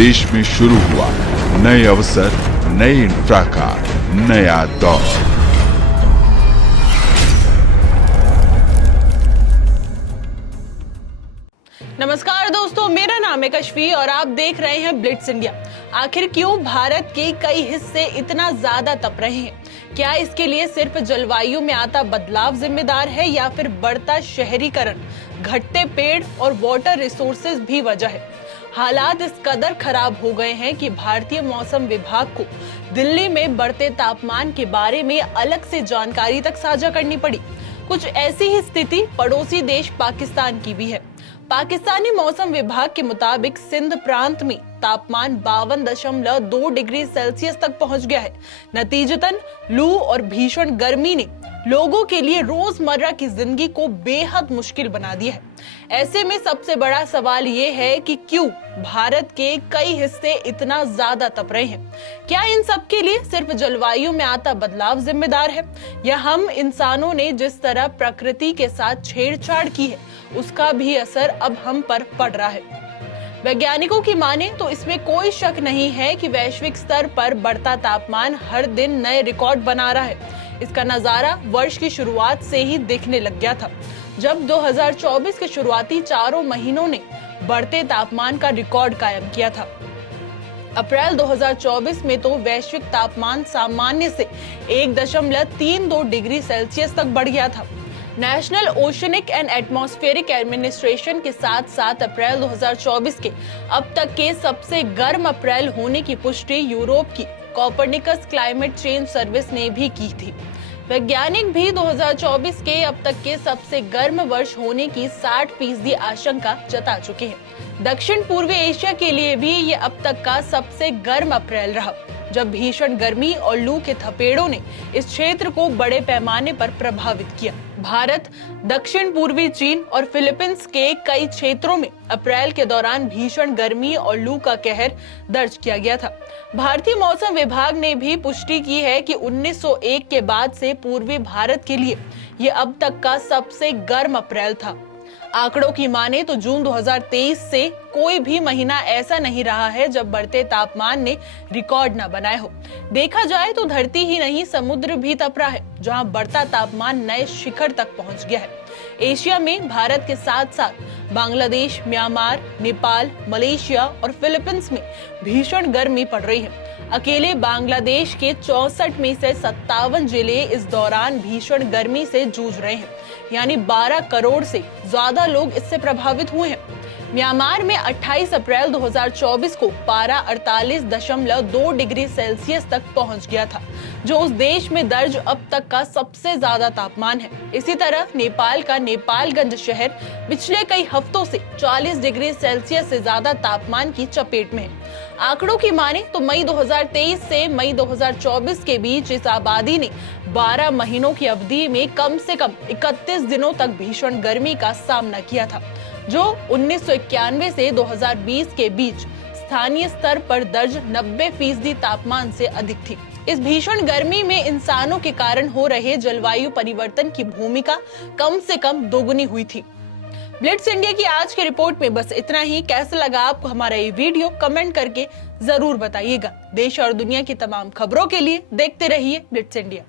देश में शुरू हुआ नए अवसर, नए इंफ्रा का नया दौर। नमस्कार दोस्तों, मेरा नाम है कश्वी और आप देख रहे हैं ब्लिट्स इंडिया। आखिर क्यों भारत के कई हिस्से इतना ज्यादा तप रहे हैं? क्या इसके लिए सिर्फ जलवायु में आता बदलाव जिम्मेदार है या फिर बढ़ता शहरीकरण, घटते पेड़ और वाटर रिसोर्सेज भी वजह है? हालात इस कदर खराब हो गए हैं कि भारतीय मौसम विभाग को दिल्ली में बढ़ते तापमान के बारे में अलग से जानकारी तक साझा करनी पड़ी। कुछ ऐसी ही स्थिति पड़ोसी देश पाकिस्तान की भी है। पाकिस्तानी मौसम विभाग के मुताबिक सिंध प्रांत में तापमान 52.2 डिग्री सेल्सियस तक पहुंच गया है। नतीजतन लू और भीषण गर्मी ने लोगों के लिए रोजमर्रा की जिंदगी को बेहद मुश्किल बना दिया है। ऐसे में सबसे बड़ा सवाल ये है कि क्यों भारत के कई हिस्से इतना ज्यादा तप रहे हैं? क्या इन सब के लिए सिर्फ जलवायु में आता बदलाव जिम्मेदार है या हम इंसानों ने जिस तरह प्रकृति के साथ छेड़छाड़ की है उसका भी असर अब हम पर पड़ रहा है? वैज्ञानिकों की माने तो इसमें कोई शक नहीं है कि वैश्विक स्तर पर बढ़ता तापमान हर दिन नए रिकॉर्ड बना रहा है। इसका नजारा वर्ष की शुरुआत से ही दिखने लग गया था, जब 2024 के शुरुआती 4 महीनों ने बढ़ते तापमान का रिकॉर्ड कायम किया था। अप्रैल 2024 में तो वैश्विक तापमान सामान्य से 1.32 डिग्री सेल्सियस तक बढ़ गया था। National oceanic and atmospheric administration के साथ साथ अप्रैल 2024 के अब तक के सबसे गर्म अप्रैल होने की पुष्टि यूरोप की कोपरनिकस क्लाइमेट चेंज सर्विस ने भी की थी। वैज्ञानिक भी 2024 के अब तक के सबसे गर्म वर्ष होने की 60% आशंका जता चुके हैं। दक्षिण पूर्वी एशिया के लिए भी ये अब तक का सबसे गर्म अप्रैल रहा, जब भीषण गर्मी और लू के थपेड़ों ने इस क्षेत्र को बड़े पैमाने पर प्रभावित किया। भारत, दक्षिण पूर्वी चीन और फिलीपींस के कई क्षेत्रों में अप्रैल के दौरान भीषण गर्मी और लू का कहर दर्ज किया गया था। भारतीय मौसम विभाग ने भी पुष्टि की है कि 1901 के बाद से पूर्वी भारत के लिए ये अब तक का सबसे गर्म अप्रैल था। आंकड़ों की माने तो जून 2023 से कोई भी महीना ऐसा नहीं रहा है जब बढ़ते तापमान ने रिकॉर्ड न बनाए हो। देखा जाए तो धरती ही नहीं, समुद्र भी तप रहा है, जहां बढ़ता तापमान नए शिखर तक पहुंच गया है। एशिया में भारत के साथ साथ बांग्लादेश, म्यांमार, नेपाल, मलेशिया और फिलीपींस में भीषण गर्मी पड़ रही है। अकेले बांग्लादेश के 64 में से 57 जिले इस दौरान भीषण गर्मी से जूझ रहे हैं, यानी 12 करोड़ से ज्यादा लोग इससे प्रभावित हुए हैं। म्यांमार में 28 अप्रैल 2024 को पारा 48.2 डिग्री सेल्सियस तक पहुंच गया था, जो उस देश में दर्ज अब तक का सबसे ज्यादा तापमान है। इसी तरह नेपाल का नेपालगंज शहर पिछले कई हफ्तों से 40 डिग्री सेल्सियस से ज्यादा तापमान की चपेट में है। आंकड़ों की माने तो मई 2023 से मई 2024 के बीच इस आबादी ने 12 महीनों की अवधि में कम से कम 31 दिनों तक भीषण गर्मी का सामना किया था, जो 1991 से 2020 के बीच स्थानीय स्तर पर दर्ज 90% तापमान से अधिक थी। इस भीषण गर्मी में इंसानों के कारण हो रहे जलवायु परिवर्तन की भूमिका कम से कम दोगुनी हुई थी। ब्लिट्स इंडिया की आज की रिपोर्ट में बस इतना ही। कैसा लगा आपको हमारा ये वीडियो, कमेंट करके जरूर बताइएगा। देश और दुनिया की तमाम खबरों के लिए देखते रहिए ब्लिट्स इंडिया।